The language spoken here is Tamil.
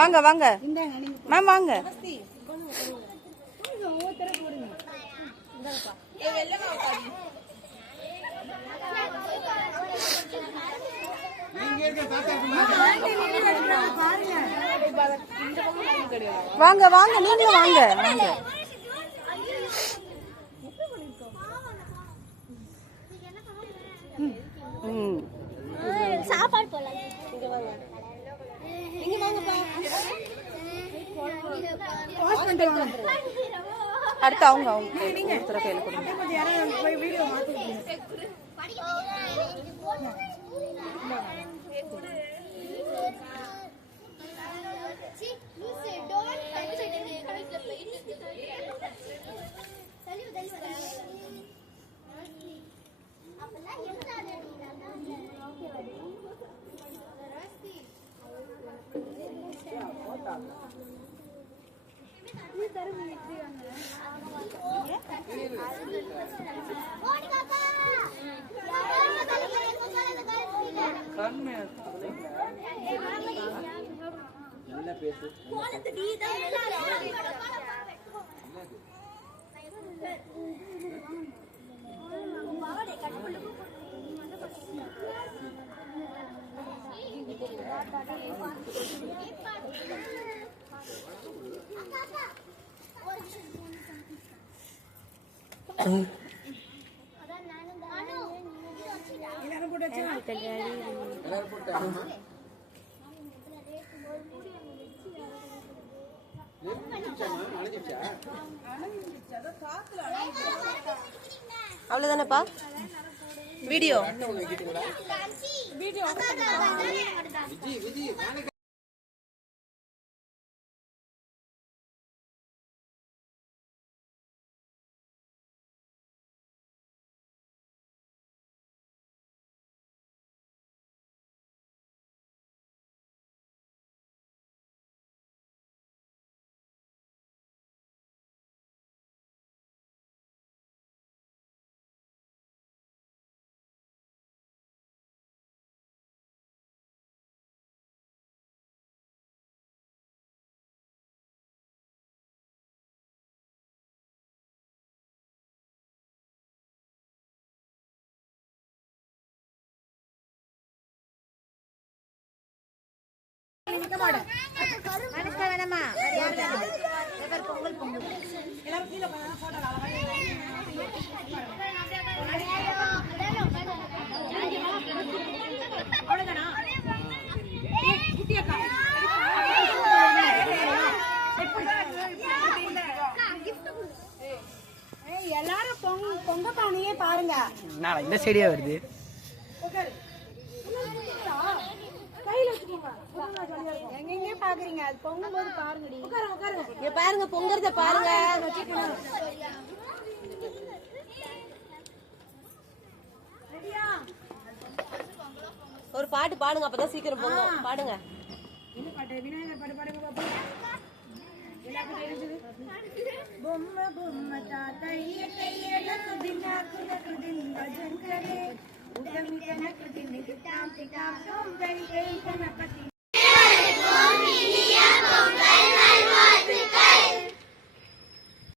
வாங்க வாங்க மேம் வாங்க. வாங்க வாங்க நீங்களும் வாங்க வாங்க. சாப்பாடு போலாம். நீங்க வாங்கப்பா. அடுத்து அவங்க ஒருத்தர கையில கொடுங்க. அவ்வளவுதானப்பா வீடியோ. எல்லாரும் பொங்க பானையே பாருங்க. இந்த சைடே வருது. எங்க பாக்குறீங்க? அது பொங்கும் போது பாருங்கடி. இங்க பாருங்க பொங்கறத பாருங்க. ஒரு பாட்டு பாடுங்க அப்பதான் சீக்கிரம் பொங்கும். பாடுங்க. என்ன பாட்டு? விநாயகர் பாட்டு பாடுங்க பாப்பா. எல்லாரும் தெரிஞ்சது. பொம்மை பொம்மை தாத்தைய கையல குதினா குதின் பஜன் करे उदमी कनक दिन किताब किताब सोम गई गई कनपति